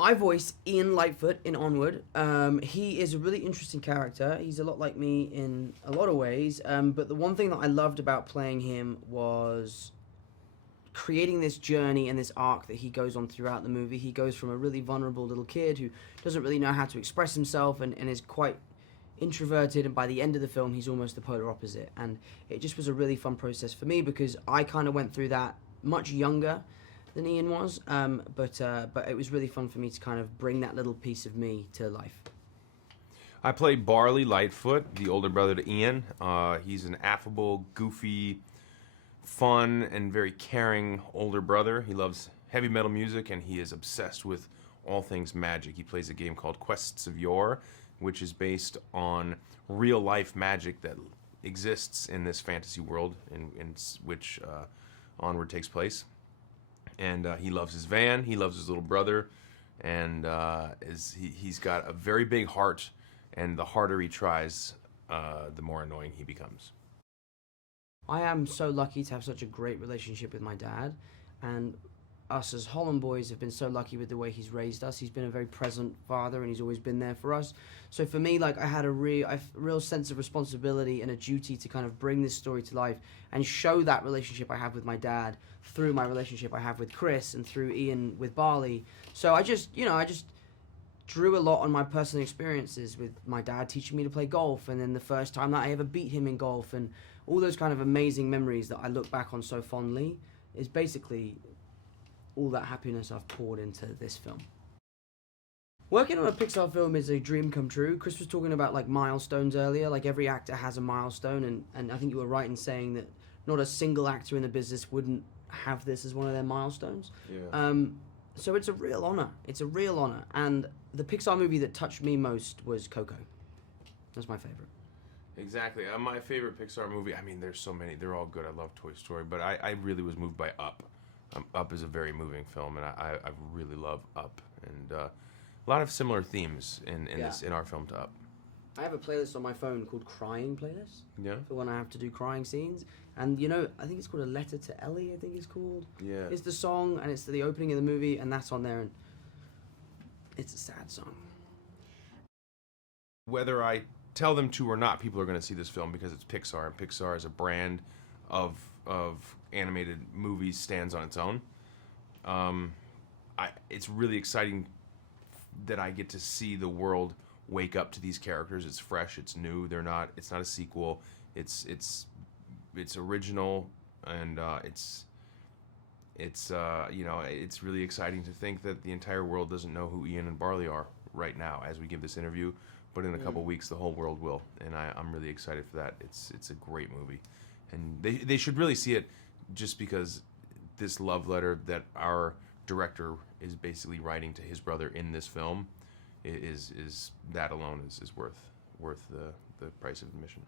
I voice Ian Lightfoot in Onward. He is a really interesting character. He's a lot like me in a lot of ways. But the one thing that I loved about playing him was creating this journey and this arc that he goes on throughout the movie. He goes from a really vulnerable little kid who doesn't really know how to express himself and is quite introverted, and by the end of the film he's almost the polar opposite. And it just was a really fun process for me because I kind of went through that much younger than Ian was, but it was really fun for me to kind of bring that little piece of me to life. I played Barley Lightfoot, the older brother to Ian. He's an affable, goofy, fun, and very caring older brother. He loves heavy metal music, and he is obsessed with all things magic. He plays a game called Quests of Yore, which is based on real-life magic that exists in this fantasy world in which Onward takes place. And he loves his van, he loves his little brother, and he's got a very big heart, and the harder he tries, the more annoying he becomes. I am so lucky to have such a great relationship with my dad, and us as Holland boys have been so lucky with the way he's raised us. He's been a very present father, and he's always been there for us. So for me, like, I had a real sense of responsibility and a duty to kind of bring this story to life and show that relationship I have with my dad through my relationship I have with Chris and through Ian with Barley. So I just drew a lot on my personal experiences with my dad teaching me to play golf, and then the first time that I ever beat him in golf, and all those kind of amazing memories that I look back on so fondly is basically all that happiness I've poured into this film. Working on a Pixar film is a dream come true. Chris was talking about like milestones earlier. Like every actor has a milestone, and I think you were right in saying that not a single actor in the business wouldn't have this as one of their milestones. Yeah. So it's a real honor. It's a real honor. And the Pixar movie that touched me most was Coco. That's my favorite. Exactly. My favorite Pixar movie, I mean, there's so many. They're all good. I love Toy Story, but I really was moved by Up. Up is a very moving film, and I really love Up. And a lot of similar themes in our film to Up. I have a playlist on my phone called Crying Playlist. Yeah. For when I have to do crying scenes. And, I think it's called A Letter to Ellie, I think it's called. Yeah. It's the song, and it's the opening of the movie, and that's on there, and it's a sad song. Whether I tell them to or not, people are going to see this film because it's Pixar, and Pixar as a brand of animated movies stands on its own. It's really exciting that I get to see the world wake up to these characters. It's fresh, it's new. It's not a sequel. It's original, and it's really exciting to think that the entire world doesn't know who Ian and Barley are right now as we give this interview, but in a couple weeks the whole world will, and I'm really excited for that. It's a great movie, and they should really see it, just because this love letter that our director is basically writing to his brother in this film is that alone is worth the price of admission.